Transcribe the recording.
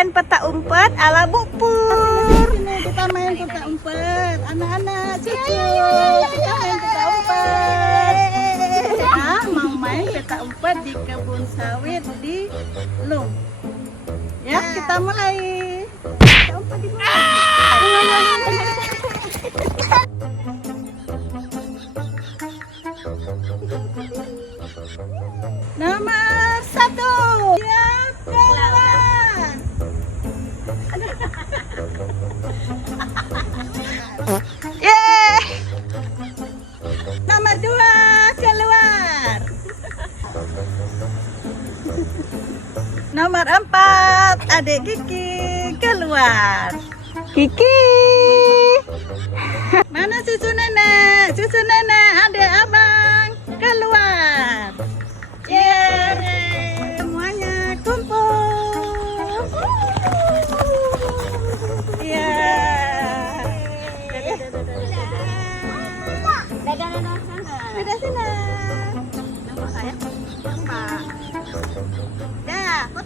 Peta umpet ala Bu Pur. Sini kita main peta umpet. Anak-anak, cucu. Kita main peta umpet. Nah, mau main peta umpet di kebun sawit di Lung. Ya, kita mulai. Peta umpet di Nomor 1. Siap, jalan. Yeay. Nomor 2, keluar. Nomor 4, adik Kiki keluar. Kiki. Mana cucu nenek? Cucu nenek, adik abang keluar. Yeay, semuanya kumpul. Iya. Dadah sana.